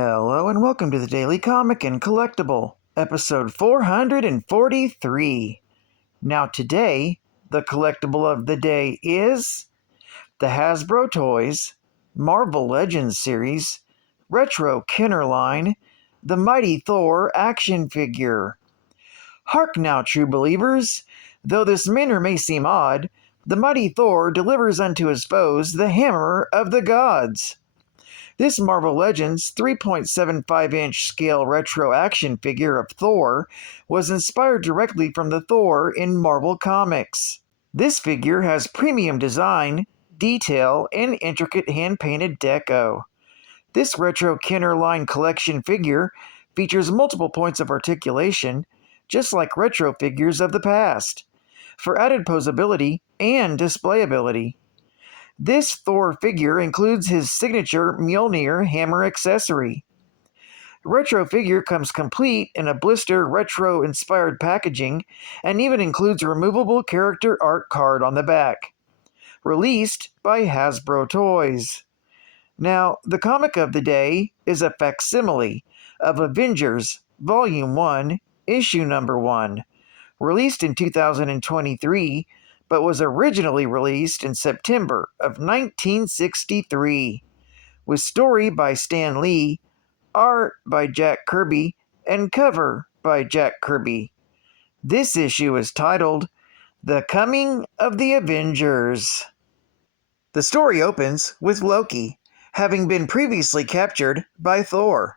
Hello and welcome to the Daily Comic and Collectible, episode 443. Now today, the collectible of the day is the Hasbro Toys Marvel Legends series Retro Kenner line, the Mighty Thor action figure. Hark now, true believers! Though this manner may seem odd, the Mighty Thor delivers unto his foes the hammer of the gods. This Marvel Legends 3.75-inch scale retro action figure of Thor was inspired directly from the Thor in Marvel Comics. This figure has premium design, detail, and intricate hand-painted deco. This retro Kenner line collection figure features multiple points of articulation, just like retro figures of the past, for added posability and displayability. This Thor figure includes his signature Mjolnir hammer accessory. The retro figure comes complete in a blister retro-inspired packaging and even includes a removable character art card on the back. Released by Hasbro Toys. Now, the comic of the day is a facsimile of Avengers Volume 1, Issue Number 1, released in 2023, but was originally released in September of 1963, with story by Stan Lee, art by Jack Kirby, and cover by Jack Kirby. This issue is titled The Coming of the Avengers. The story opens with Loki, having been previously captured by Thor.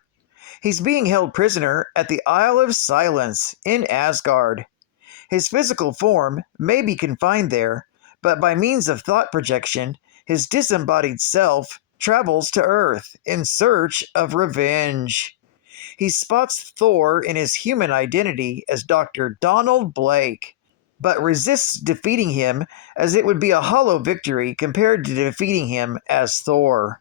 He's being held prisoner at the Isle of Silence in Asgard. His physical form may be confined there, but by means of thought projection, his disembodied self travels to Earth in search of revenge. He spots Thor in his human identity as Dr. Donald Blake, but resists defeating him as it would be a hollow victory compared to defeating him as Thor.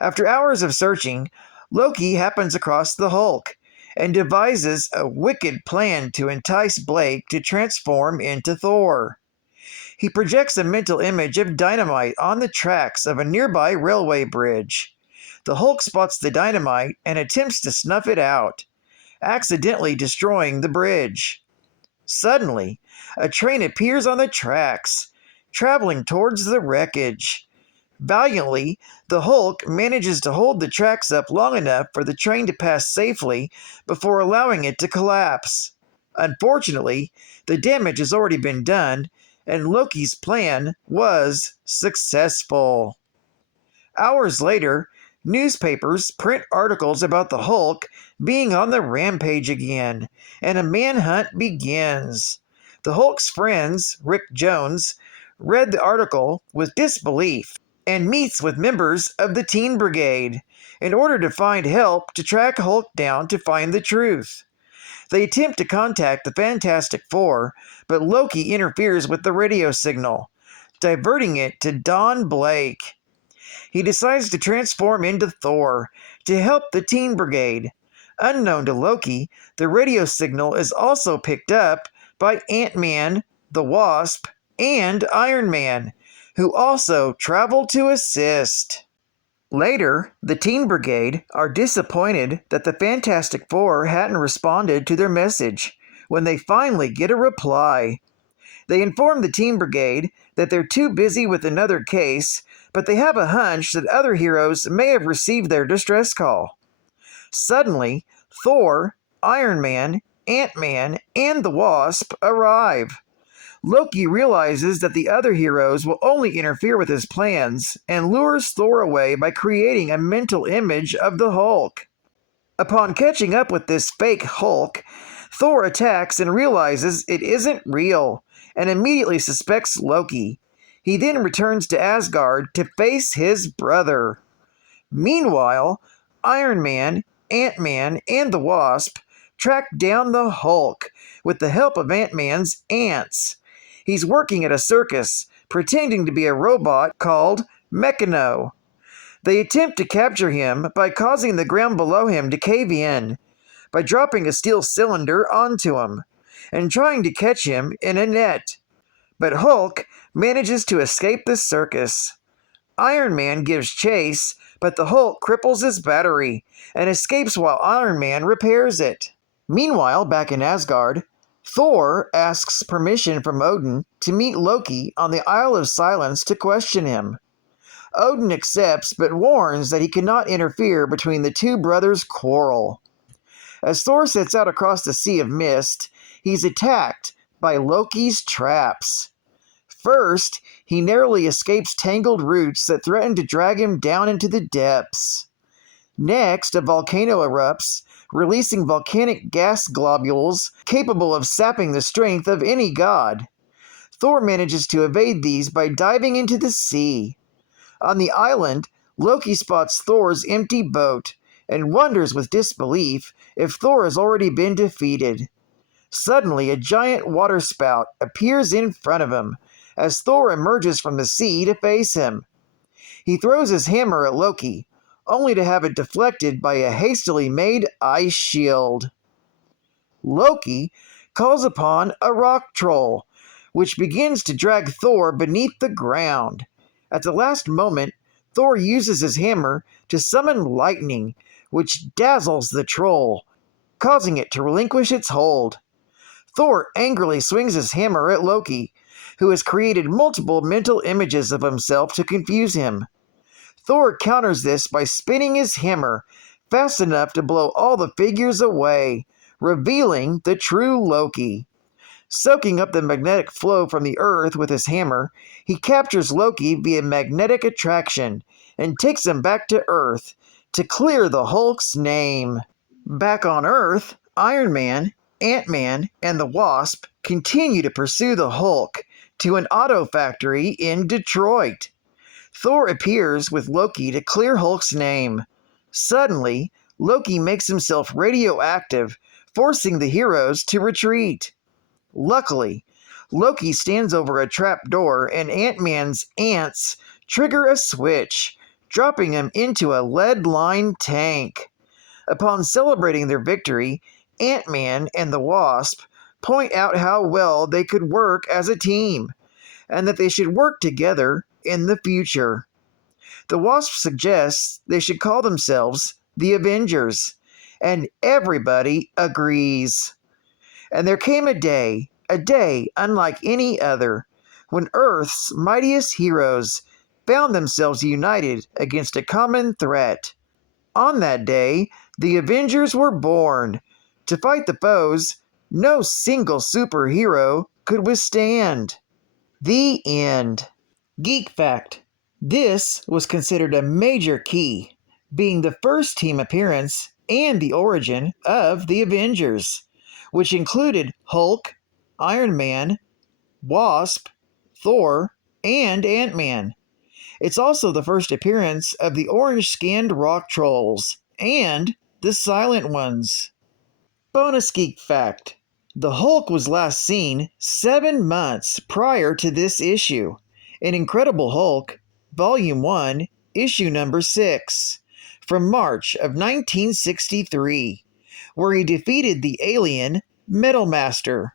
After hours of searching, Loki happens across the Hulk and devises a wicked plan to entice Blake to transform into Thor. He projects a mental image of dynamite on the tracks of a nearby railway bridge. The Hulk spots the dynamite and attempts to snuff it out, accidentally destroying the bridge. Suddenly, a train appears on the tracks, traveling towards the wreckage. Valiantly, the Hulk manages to hold the tracks up long enough for the train to pass safely before allowing it to collapse. Unfortunately, the damage has already been done, and Loki's plan was successful. Hours later, newspapers print articles about the Hulk being on the rampage again, and a manhunt begins. The Hulk's friends, Rick Jones, read the article with disbelief and meets with members of the Teen Brigade in order to find help to track Hulk down to find the truth. They attempt to contact the Fantastic Four, but Loki interferes with the radio signal, diverting it to Don Blake. He decides to transform into Thor to help the Teen Brigade. Unknown to Loki, the radio signal is also picked up by Ant-Man, the Wasp, and Iron Man, who also travel to assist. Later, the Teen Brigade are disappointed that the Fantastic Four hadn't responded to their message when they finally get a reply. They inform the Teen Brigade that they're too busy with another case, but they have a hunch that other heroes may have received their distress call. Suddenly, Thor, Iron Man, Ant-Man, and the Wasp arrive. Loki realizes that the other heroes will only interfere with his plans and lures Thor away by creating a mental image of the Hulk. Upon catching up with this fake Hulk, Thor attacks and realizes it isn't real and immediately suspects Loki. He then returns to Asgard to face his brother. Meanwhile, Iron Man, Ant-Man, and the Wasp track down the Hulk with the help of Ant-Man's ants. He's working at a circus, pretending to be a robot called Mechano. They attempt to capture him by causing the ground below him to cave in, by dropping a steel cylinder onto him, and trying to catch him in a net. But Hulk manages to escape the circus. Iron Man gives chase, but the Hulk cripples his battery and escapes while Iron Man repairs it. Meanwhile, back in Asgard, Thor asks permission from Odin to meet Loki on the Isle of Silence to question him. Odin accepts but warns that he cannot interfere between the two brothers' quarrel. As Thor sets out across the Sea of Mist, he's attacked by Loki's traps. First, he narrowly escapes tangled roots that threaten to drag him down into the depths. Next, a volcano erupts, releasing volcanic gas globules capable of sapping the strength of any god. Thor manages to evade these by diving into the sea. On the island, Loki spots Thor's empty boat and wonders with disbelief if Thor has already been defeated. Suddenly, a giant waterspout appears in front of him as Thor emerges from the sea to face him. He throws his hammer at Loki, only to have it deflected by a hastily made ice shield. Loki calls upon a rock troll, which begins to drag Thor beneath the ground. At the last moment, Thor uses his hammer to summon lightning, which dazzles the troll, causing it to relinquish its hold. Thor angrily swings his hammer at Loki, who has created multiple mental images of himself to confuse him. Thor counters this by spinning his hammer fast enough to blow all the figures away, revealing the true Loki. Soaking up the magnetic flow from the earth with his hammer, he captures Loki via magnetic attraction and takes him back to Earth to clear the Hulk's name. Back on Earth, Iron Man, Ant-Man, and the Wasp continue to pursue the Hulk to an auto factory in Detroit. Thor appears with Loki to clear Hulk's name. Suddenly, Loki makes himself radioactive, forcing the heroes to retreat. Luckily, Loki stands over a trap door and Ant-Man's ants trigger a switch, dropping him into a lead-lined tank. Upon celebrating their victory, Ant-Man and the Wasp point out how well they could work as a team, and that they should work together in the future. The Wasp suggests they should call themselves the Avengers, and everybody agrees. And there came a day unlike any other, when Earth's mightiest heroes found themselves united against a common threat. On that day, the Avengers were born, to fight the foes no single superhero could withstand. The end. Geek fact: this was considered a major key, being the first team appearance and the origin of the Avengers, which included Hulk, Iron Man, Wasp, Thor, and Ant-Man. It's also the first appearance of the orange-skinned rock trolls and the Silent Ones. Bonus geek fact: the Hulk was last seen 7 months prior to this issue in Incredible Hulk, Volume 1, Issue number 6, from March of 1963, where he defeated the alien Metal Master.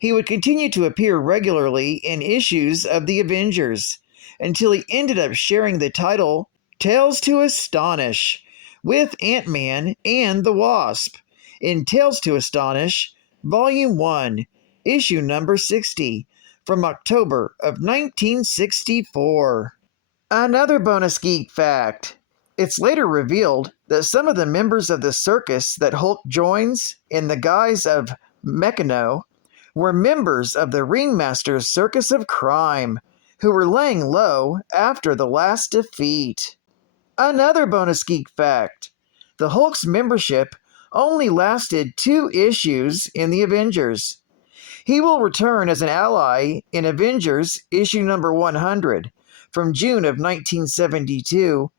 He would continue to appear regularly in issues of the Avengers, until he ended up sharing the title Tales to Astonish with Ant-Man and the Wasp in Tales to Astonish, Volume 1, Issue number 60, from October of 1964. Another bonus geek fact: it's later revealed that some of the members of the circus that Hulk joins in the guise of Meccano were members of the Ringmaster's Circus of Crime, who were laying low after the last defeat. Another bonus geek fact: the Hulk's membership only lasted 2 issues in the Avengers. He will return as an ally in Avengers issue number 100 from June of 1972,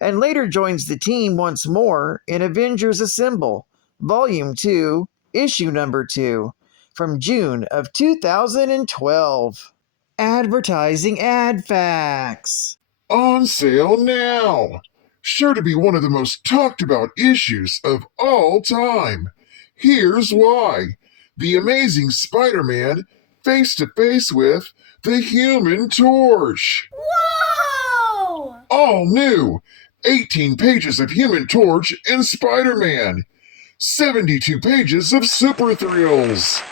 and later joins the team once more in Avengers Assemble, Volume 2, Issue number 2, from June of 2012. Advertising ad facts. On sale now! Sure to be one of the most talked about issues of all time. Here's why. The Amazing Spider-Man face to face with the Human Torch. Whoa! All new 18 pages of Human Torch and Spider-Man, 72 pages of Super Thrills.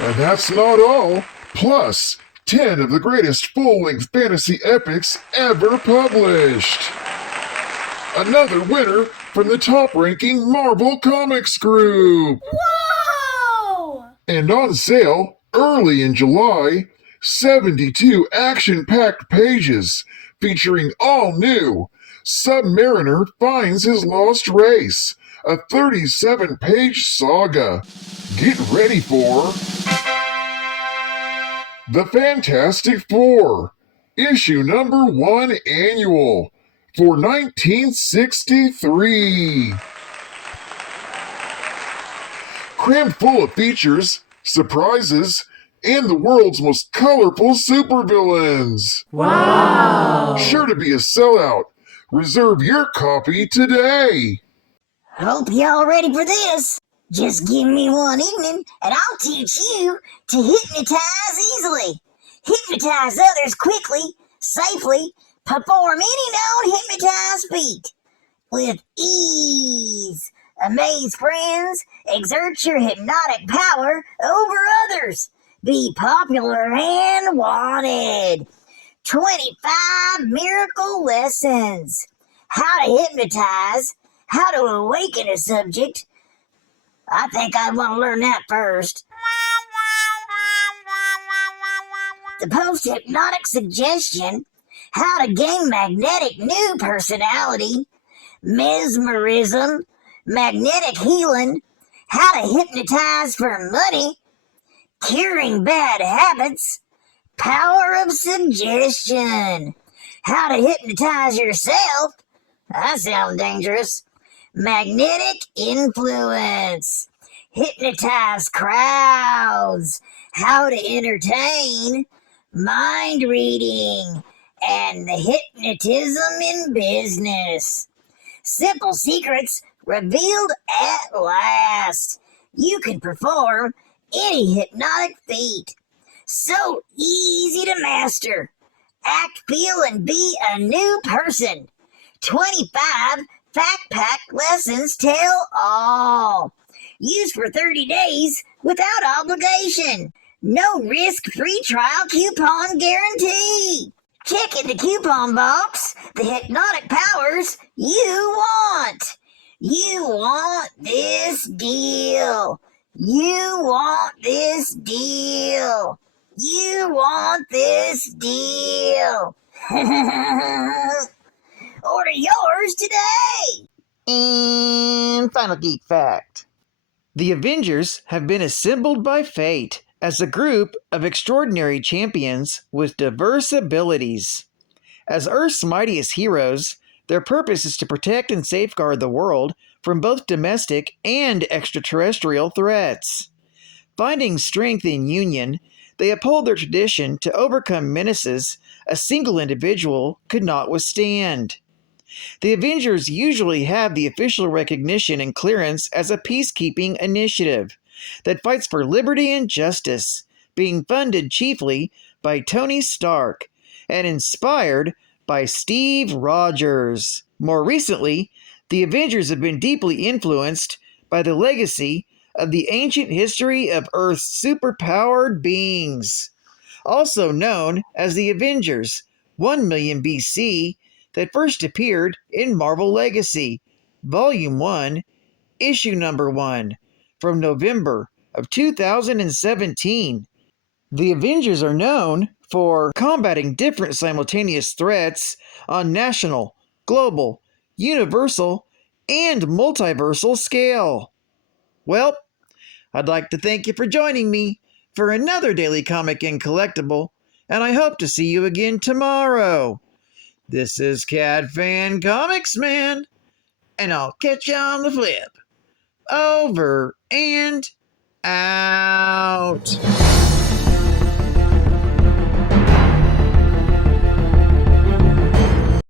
And that's not all. Plus, 10 of the greatest full-length fantasy epics ever published. Another winner from the top-ranking Marvel Comics group. Whoa! And on sale early in July, 72 action-packed pages featuring all new Submariner Finds His Lost Race, a 37-page saga. Get ready for The Fantastic Four, issue number 1 annual for 1963. Crammed full of features, surprises, and the world's most colorful supervillains. Wow! Sure to be a sellout. Reserve your copy today. Hope y'all ready for this. Just give me one evening and I'll teach you to hypnotize easily. Hypnotize others quickly, safely, perform any known hypnotized feat with ease. Amaze friends, exert your hypnotic power over others. Be popular and wanted. 25 miracle lessons. How to hypnotize, how to awaken a subject. I think I'd want to learn that first. The post-hypnotic suggestion, how to gain magnetic new personality, mesmerism, magnetic healing, how to hypnotize for money, curing bad habits, power of suggestion, how to hypnotize yourself. That sounds dangerous. Magnetic influence, hypnotize crowds, how to entertain, mind reading, and the hypnotism in business. Simple secrets revealed at last. You can perform any hypnotic feat. So easy to master. Act, feel, and be a new person. 25 fact-pack lessons tell all. Use for 30 days without obligation. No risk free trial coupon guarantee. Check in the coupon box the hypnotic powers you want. You want this deal. You want this deal. You want this deal. Order yours today. And final geek fact. The Avengers have been assembled by fate as a group of extraordinary champions with diverse abilities. As Earth's mightiest heroes, their purpose is to protect and safeguard the world from both domestic and extraterrestrial threats. Finding strength in union, they uphold their tradition to overcome menaces a single individual could not withstand. The Avengers usually have the official recognition and clearance as a peacekeeping initiative that fights for liberty and justice, being funded chiefly by Tony Stark and inspired by Steve Rogers. More recently, the Avengers have been deeply influenced by the legacy of the ancient history of Earth's superpowered beings, also known as the Avengers, 1 million BC, that first appeared in Marvel Legacy, Volume 1, Issue Number 1, from November of 2017. The Avengers are known for combating different simultaneous threats on national, global, universal, and multiversal scale. Well, I'd like to thank you for joining me for another Daily Comic and Collectible, and I hope to see you again tomorrow. This is Cat Fan Comics Man, and I'll catch you on the flip. Over and out.